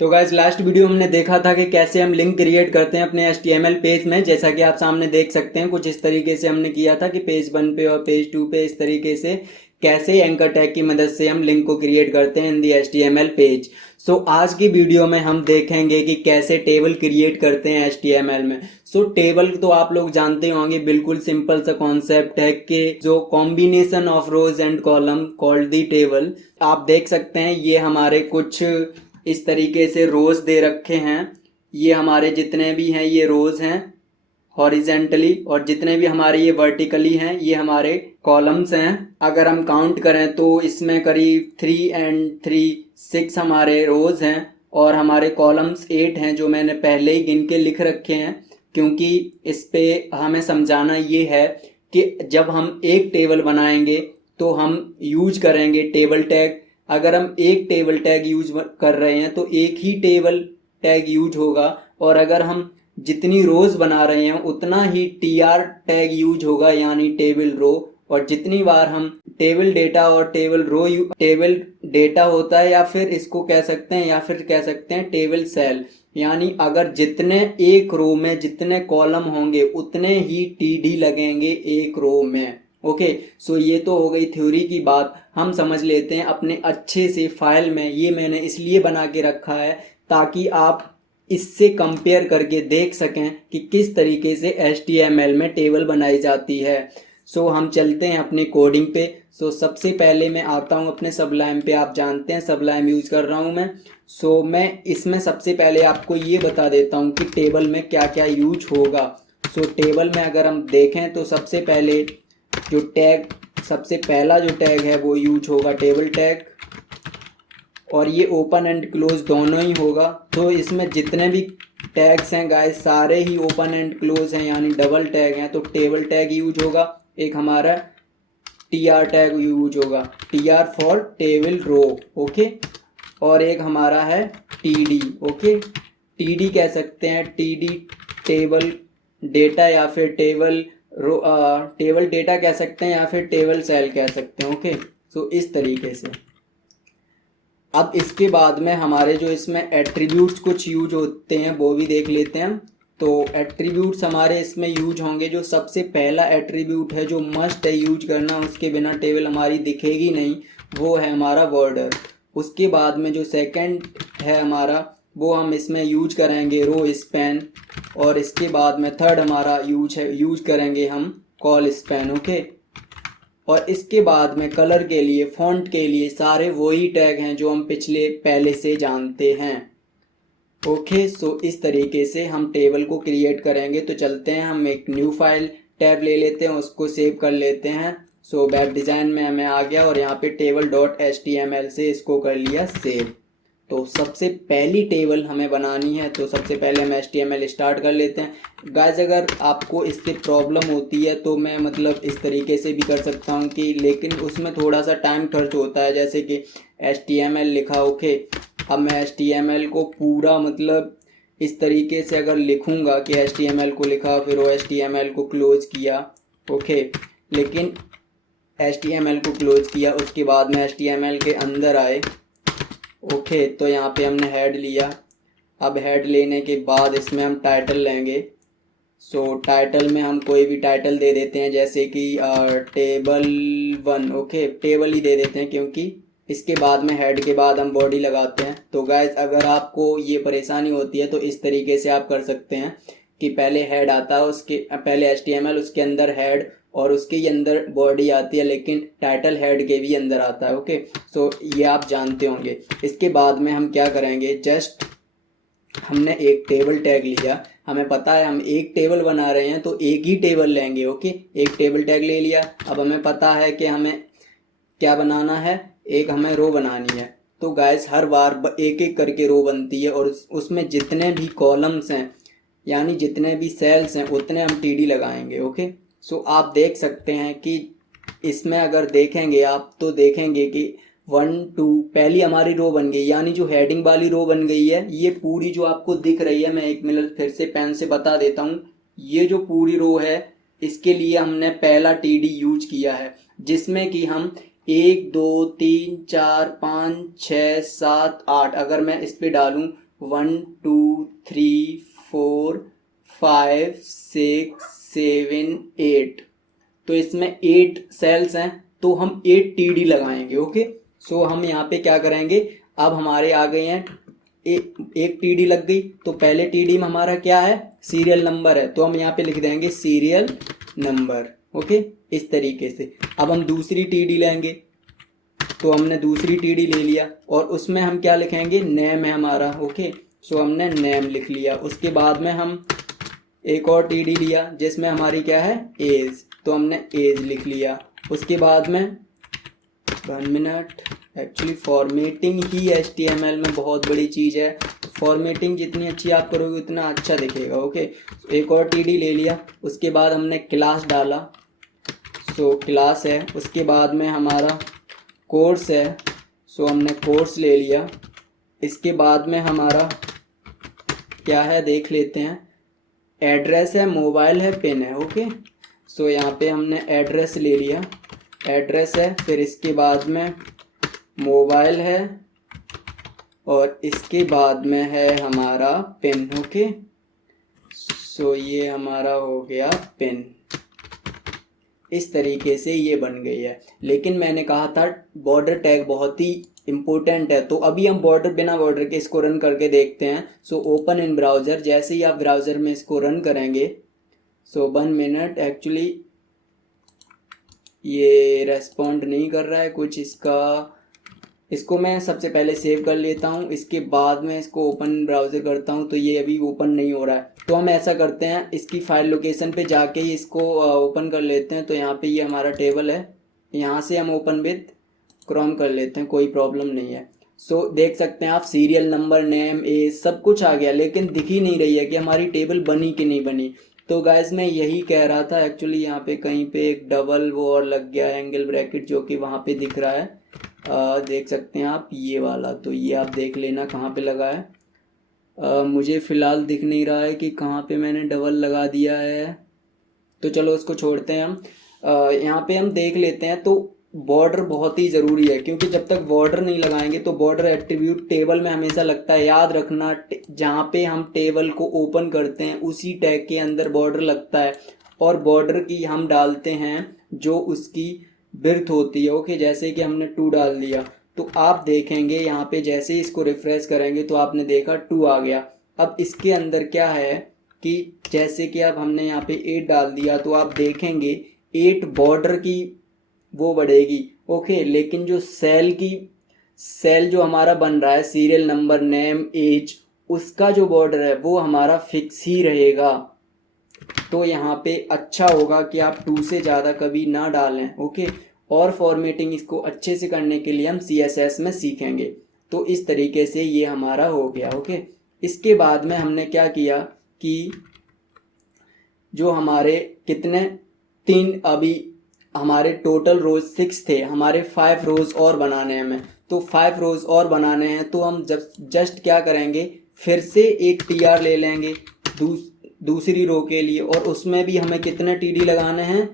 तो guys last video हमने देखा था कि कैसे हम लिंक क्रिएट करते हैं अपने HTML पेज में। जैसा कि आप सामने देख सकते हैं, कुछ इस तरीके से हमने किया था कि पेज 1 पे और पेज 2 पे इस तरीके से कैसे एंकर टैग की मदद से हम लिंक को क्रिएट करते हैं इन दी HTML पेज। सो आज की वीडियो में हम देखेंगे कि कैसे टेबल क्रिएट करते हैं HTML में। सो टेबल तो आप लोग जानते होंगे, बिल्कुल सिंपल सा कॉन्सेप्ट है कि जो combination of rose and column called the table. आप देख सकते हैं ये हमारे कुछ इस तरीके से रोज दे रखे हैं। ये हमारे जितने भी हैं ये रोज हैं हॉरिजेंटली, और जितने भी हमारे ये वर्टिकली हैं ये हमारे कॉलम्स हैं। अगर हम काउंट करें तो इसमें करीब 3 एंड 3 6 हमारे रोज हैं और हमारे कॉलम्स 8 हैं, जो मैंने पहले ही गिन के लिख रखे हैं। क्योंकि इस पे हमें समझाना ये है कि जब हम एक टेबल बनाएंगे तो हम यूज करेंगे टेबल टैग। अगर हम एक टेबल टैग यूज कर रहे हैं तो एक ही टेबल टैग यूज होगा, और अगर हम जितनी रोज बना रहे हैं उतना ही TR टैग यूज होगा, यानी टेबल रो। और जितनी बार हम टेबल डेटा और टेबल डेटा होता है, या फिर इसको कह सकते हैं, या फिर कह सकते हैं टेबल सेल, यानी अगर जितने एक रो में जितने कॉलम होंगे उतने ही TD लगेंगे एक रो में। ओके, सो ये तो हो गई थ्योरी की बात। हम समझ लेते हैं अपने अच्छे से फाइल में। ये मैंने इसलिए बना के रखा है ताकि आप इससे कंपेयर करके देख सकें कि किस तरीके से HTML में टेबल बनाई जाती है। सो हम चलते हैं अपने कोडिंग पे। सबसे पहले मैं आता हूँ अपने सबलाइम पे। आप जानते हैं सबलाइम यूज कर रहा हूँ मैं। मैं इसमें सबसे पहले आपको ये बता देता हूँ कि टेबल में क्या क्या यूज होगा। टेबल में अगर हम देखें तो सबसे पहले जो टैग, सबसे पहला जो टैग है वो यूज होगा टेबल टैग, और ये ओपन एंड क्लोज दोनों ही होगा। तो इसमें जितने भी टैग्स हैं गाइस सारे ही ओपन एंड क्लोज हैं, यानी डबल टैग हैं। तो टेबल टैग यूज होगा, एक हमारा TR टैग यूज होगा, TR for table row. Okay, और एक हमारा है TD। ओके, TD कह सकते हैं, TD टेबल डेटा, या फिर टेबल रो, टेबल डेटा कह सकते हैं, या फिर टेबल सेल कह सकते हैं। ओके, इस तरीके से। अब इसके बाद में हमारे जो इसमें एट्रीब्यूट्स कुछ यूज होते हैं वो भी देख लेते हैं। तो एट्रीब्यूट्स हमारे इसमें यूज होंगे। जो सबसे पहला एट्रीब्यूट है जो मस्ट है यूज करना, उसके बिना टेबल हमारी दिखेगी नहीं, वो है हमारा बॉर्डर। उसके बाद में जो सेकंड है हमारा, वो हम इसमें यूज करेंगे रो स्पैन। और इसके बाद में थर्ड हमारा यूज करेंगे हम कॉल स्पैन। ओके, और इसके बाद में कलर के लिए, फॉन्ट के लिए सारे वही टैग हैं जो हम पहले से जानते हैं। ओके, इस तरीके से हम टेबल को क्रिएट करेंगे। तो चलते हैं, हम एक न्यू फाइल टैब ले लेते हैं, उसको सेव कर लेते हैं। वेब डिज़ाइन में हमें आ गया और यहाँ पे table.html से इसको कर लिया सेव। तो सबसे पहली टेबल हमें बनानी है, तो सबसे पहले हम HTML स्टार्ट कर लेते हैं। गाइस अगर आपको इससे प्रॉब्लम होती है तो मैं मतलब इस तरीके से भी कर सकता हूँ कि, लेकिन उसमें थोड़ा सा टाइम खर्च होता है। जैसे कि HTML लिखा, ओके, अब मैं HTML को पूरा मतलब इस तरीके से अगर लिखूँगा कि HTML को लिखा, फिर वो HTML को क्लोज किया। ओके, लेकिन HTML को क्लोज किया, उसके बाद में HTML के अंदर आए। ओके, तो यहाँ पे हमने हेड लिया। अब हेड लेने के बाद इसमें हम टाइटल लेंगे। टाइटल में हम कोई भी टाइटल दे देते हैं, जैसे कि टेबल 1। ओके, टेबल ही दे देते हैं, क्योंकि इसके बाद में हेड के बाद हम बॉडी लगाते हैं। तो गाइस अगर आपको ये परेशानी होती है तो इस तरीके से आप कर सकते हैं कि पहले हेड आता है, उसके पहले HTML, उसके अंदर हेड, और उसके ही अंदर बॉडी आती है, लेकिन टाइटल हेड के भी अंदर आता है। ओके, ये आप जानते होंगे। इसके बाद में हम क्या करेंगे, जस्ट हमने एक टेबल टैग लिया। हमें पता है हम एक टेबल बना रहे हैं तो एक ही टेबल लेंगे। ओके, एक टेबल टैग ले लिया। अब हमें पता है कि हमें क्या बनाना है, एक हमें रो बनानी है। तो गाइस हर बार एक एक करके रो बनती है, और उसमें जितने भी कॉलम्स हैं, यानी जितने भी सेल्स हैं, उतने हम TD लगाएंगे। ओके, आप देख सकते हैं कि इसमें अगर देखेंगे आप तो देखेंगे कि 1 2 पहली हमारी रो बन गई, यानी जो हेडिंग वाली रो बन गई है। ये पूरी जो आपको दिख रही है, मैं एक मिनट फिर से पेन से बता देता हूँ। ये जो पूरी रो है, इसके लिए हमने पहला TD यूज किया है, जिसमें कि हम 1 2 3 4 5 6 7 8, अगर मैं इस पे डालूं 1 2 3 4 5 6 7 8। तो इसमें 8 सेल्स हैं, तो हम 8 टीडी लगाएंगे। ओके, सो हम यहाँ पे क्या करेंगे, अब हमारे आ गए हैं एक टीडी लग गई, तो पहले टीडी में हमारा क्या है, सीरियल नंबर है, तो हम यहाँ पे लिख देंगे सीरियल नंबर। ओके, इस तरीके से। अब हम दूसरी टीडी लेंगे, तो हमने दूसरी टीडी ले लिया और उसमें हम क्या लिखेंगे, नेम है हमारा। ओके, सो हमने नेम लिख लिया। उसके बाद में हम एक और टीडी लिया जिसमें हमारी क्या है, एज, तो हमने एज लिख लिया। उसके बाद में 1 मिनट, एक्चुअली फॉर्मेटिंग ही HTML में बहुत बड़ी चीज़ है। फॉर्मेटिंग जितनी अच्छी आप करोगे उतना अच्छा दिखेगा। ओके, एक और टीडी ले लिया। उसके बाद हमने क्लास डाला, सो क्लास है। उसके बाद में हमारा कोर्स है, सो हमने कोर्स ले लिया। इसके बाद में हमारा क्या है देख लेते हैं, एड्रेस है, मोबाइल है, पिन है। ओके, सो यहाँ पे हमने एड्रेस ले लिया, एड्रेस है, फिर इसके बाद में मोबाइल है और इसके बाद में है हमारा पिन। ओके, सो ये हमारा हो गया पिन। इस तरीके से ये बन गई है। लेकिन मैंने कहा था बॉर्डर टैग बहुत ही इम्पोर्टेंट है, तो अभी हम बॉर्डर बिना बॉर्डर के इसको रन करके देखते हैं। सो ओपन इन ब्राउज़र, जैसे ही आप ब्राउज़र में इसको रन करेंगे, सो 1 मिनट, एक्चुअली ये रेस्पॉन्ड नहीं कर रहा है कुछ इसको मैं सबसे पहले सेव कर लेता हूँ, इसके बाद में इसको ओपन ब्राउज़र करता हूँ, तो ये अभी ओपन नहीं हो रहा है। तो हम ऐसा करते हैं, इसकी फाइल लोकेशन पे जाके ही इसको ओपन कर लेते हैं। तो यहाँ पे ये हमारा टेबल है, यहाँ से हम ओपन विद क्रोम कर लेते हैं, कोई प्रॉब्लम नहीं है। सो देख सकते हैं आप, सीरियल नंबर, नेम, एज, सब कुछ आ गया, लेकिन दिख ही नहीं रही है कि हमारी टेबल बनी कि नहीं बनी। तो गाइज मैं यही कह रहा था, एक्चुअली यहाँ पे कहीं पे एक डबल वो और लग गया है, एंगल ब्रैकेट, जो कि वहाँ पे दिख रहा है। देख सकते हैं आप ये वाला, तो ये आप देख लेना कहाँ पे लगा है। मुझे फ़िलहाल दिख नहीं रहा है कि कहाँ पे मैंने डबल लगा दिया है, तो चलो उसको छोड़ते हैं हम। यहाँ पे हम देख लेते हैं। तो बॉर्डर बहुत ही ज़रूरी है, क्योंकि जब तक बॉर्डर नहीं लगाएंगे तो बॉर्डर एट्रीब्यूट टेबल में हमेशा लगता है। याद रखना, जहाँ पे हम टेबल को ओपन करते हैं उसी टैग के अंदर बॉर्डर लगता है, और बॉर्डर की हम डालते हैं जो उसकी बिर्थ होती है। ओके, जैसे कि हमने 2 डाल दिया, तो आप देखेंगे यहाँ पे जैसे ही इसको रिफ्रेश करेंगे तो आपने देखा 2 आ गया। अब इसके अंदर क्या है कि जैसे कि अब हमने यहाँ पे 8 डाल दिया, तो आप देखेंगे 8 बॉर्डर की वो बढ़ेगी। ओके, लेकिन जो सेल जो हमारा बन रहा है, सीरियल नंबर, नेम, एज, उसका जो बॉर्डर है वो हमारा फिक्स ही रहेगा। तो यहाँ पे अच्छा होगा कि आप 2 से ज़्यादा कभी ना डालें। ओके, और फॉर्मेटिंग इसको अच्छे से करने के लिए हम CSS में सीखेंगे। तो इस तरीके से ये हमारा हो गया। ओके, इसके बाद में हमने क्या किया कि जो हमारे कितने 3, अभी हमारे टोटल रोज 6 थे, हमारे 5 रोज और बनाने हैं हमें। तो 5 रोज और बनाने हैं, तो हम जस्ट क्या करेंगे, फिर से एक TR ले लेंगे दूसरी रो के लिए, और उसमें भी हमें कितने TD लगाने हैं,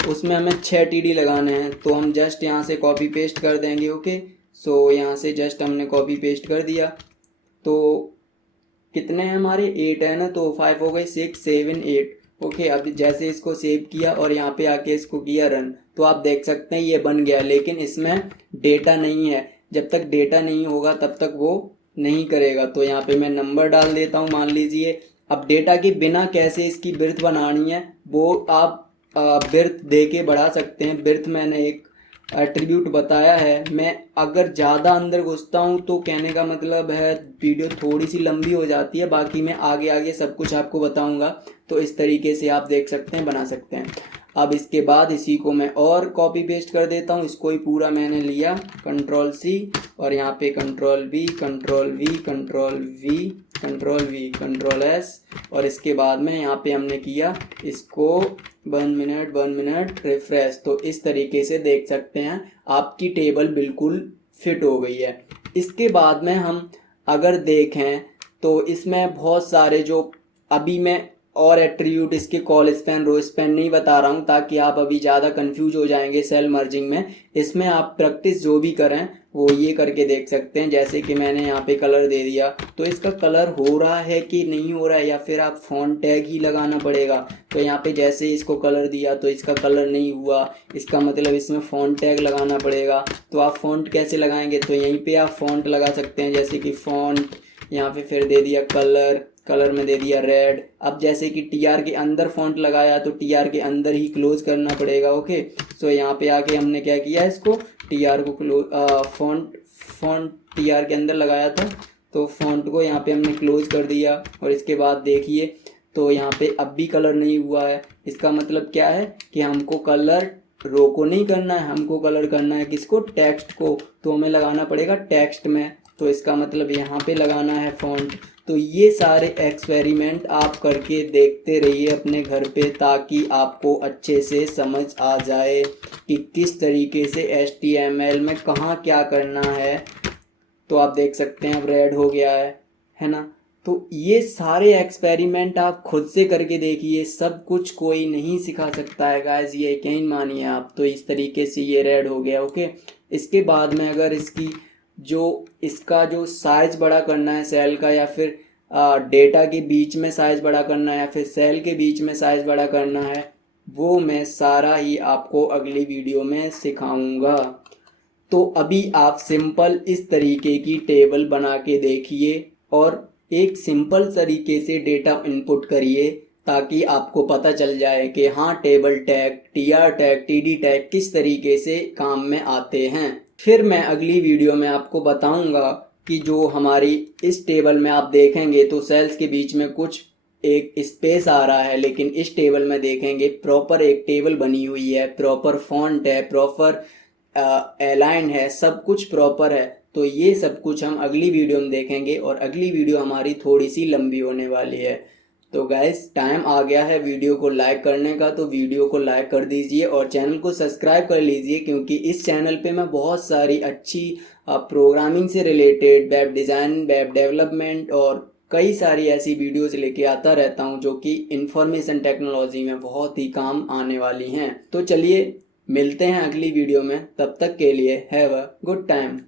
उसमें हमें 6 TD लगाने हैं। तो हम जस्ट यहाँ से कॉपी पेस्ट कर देंगे। ओके, सो यहाँ से जस्ट हमने कॉपी पेस्ट कर दिया। तो कितने हैं हमारे, 8 है ना, तो 5 हो गए, 6 7 8। ओके, अब जैसे इसको सेव किया और यहाँ पे आके इसको किया रन, तो आप देख सकते हैं ये बन गया, लेकिन इसमें डेटा नहीं है। जब तक डेटा नहीं होगा तब तक वो नहीं करेगा। तो यहाँ पे मैं नंबर डाल देता हूँ, मान लीजिए। अब डेटा के बिना कैसे इसकी बिर्थ बनानी है वो आप बिर्थ दे के बढ़ा सकते हैं। बिर्थ मैंने एक एट्रीब्यूट बताया है। मैं अगर ज़्यादा अंदर घुसता हूँ तो कहने का मतलब है वीडियो थोड़ी सी लंबी हो जाती है, बाकी मैं आगे आगे सब कुछ आपको बताऊँगा। तो इस तरीके से आप देख सकते हैं, बना सकते हैं। अब इसके बाद इसी को मैं और कॉपी पेस्ट कर देता हूँ। इसको ही पूरा मैंने लिया, Ctrl+C, और यहाँ पे Ctrl+V, Ctrl+V, Ctrl+V, Ctrl+V, Ctrl+S, और इसके बाद में यहाँ पे हमने किया इसको 1 मिनट रिफ्रेश। तो इस तरीके से देख सकते हैं आपकी टेबल बिल्कुल फिट हो गई है। इसके बाद में हम अगर देखें तो इसमें बहुत सारे जो अभी मैं और एट्रीब्यूट इसके कॉल स्पैन, रो स्पैन नहीं बता रहा हूँ, ताकि आप अभी ज़्यादा कंफ्यूज हो जाएंगे सेल मर्जिंग में। इसमें आप प्रैक्टिस जो भी करें वो ये करके देख सकते हैं। जैसे कि मैंने यहाँ पे कलर दे दिया, तो इसका कलर हो रहा है कि नहीं हो रहा है, या फिर आप फ़ॉन्ट टैग ही लगाना पड़ेगा। तो यहाँ पे जैसे इसको कलर दिया तो इसका कलर नहीं हुआ, इसका मतलब इसमें फ़ॉन्ट टैग लगाना पड़ेगा। तो आप फ़ॉन्ट कैसे लगाएंगे, तो यहीं पे आप फ़ॉन्ट लगा सकते हैं। जैसे कि फ़ॉन्ट यहाँ पे फिर दे दिया कलर, कलर में दे दिया रेड। अब जैसे कि टी आर के अंदर फ़ॉन्ट लगाया तो टी आर के अंदर ही क्लोज करना पड़ेगा। ओके, सो यहाँ पे आके हमने क्या किया, इसको टी आर को close, font font T R के अंदर लगाया था, तो फ़ॉन्ट को यहाँ पे हमने क्लोज कर दिया। और इसके बाद देखिए तो यहाँ पे अब भी कलर नहीं हुआ है। इसका मतलब क्या है कि हमको कलर रो को नहीं करना है, हमको कलर करना है किसको, टेक्स्ट को। तो हमें लगाना पड़ेगा टेक्स्ट में, तो इसका मतलब यहाँ पे लगाना है फ़ॉन्ट। तो ये सारे एक्सपेरिमेंट आप करके देखते रहिए अपने घर पे, ताकि आपको अच्छे से समझ आ जाए कि किस तरीके से HTML में कहाँ क्या करना है। तो आप देख सकते हैं अब रेड हो गया है ना। तो ये सारे एक्सपेरिमेंट आप खुद से करके देखिए, सब कुछ कोई नहीं सिखा सकता है गाइस, ये यकीन मानिए आप। तो इस तरीके से ये रेड हो गया। ओके, इसके बाद में अगर इसका जो साइज बड़ा करना है सेल का, या फिर डेटा के बीच में साइज बड़ा करना है, या फिर सेल के बीच में साइज बड़ा करना है, वो मैं सारा ही आपको अगली वीडियो में सिखाऊंगा। तो अभी आप सिंपल इस तरीके की टेबल बना के देखिए और एक सिंपल तरीके से डेटा इनपुट करिए, ताकि आपको पता चल जाए कि हाँ table tag, TR tag, TD tag किस तरीके से काम में आते हैं। फिर मैं अगली वीडियो में आपको बताऊंगा कि जो हमारी इस टेबल में आप देखेंगे तो सेल्स के बीच में कुछ एक स्पेस आ रहा है, लेकिन इस टेबल में देखेंगे प्रॉपर एक टेबल बनी हुई है, प्रॉपर फॉन्ट है, प्रॉपर अलाइन है, सब कुछ प्रॉपर है। तो ये सब कुछ हम अगली वीडियो में देखेंगे, और अगली वीडियो हमारी थोड़ी सी लंबी होने वाली है। तो गैस टाइम आ गया है वीडियो को लाइक करने का, तो वीडियो को लाइक कर दीजिए और चैनल को सब्सक्राइब कर लीजिए, क्योंकि इस चैनल पे मैं बहुत सारी अच्छी प्रोग्रामिंग से related, web design, web development और कई सारी ऐसी वीडियोस लेके आता रहता हूँ जो कि इंफॉर्मेशन टेक्नोलॉजी में बहुत ही काम आने वाली हैं। तो चलिए मिलते हैं अगली वीडियो में, तब तक के लिए हैव अ गुड टाइम।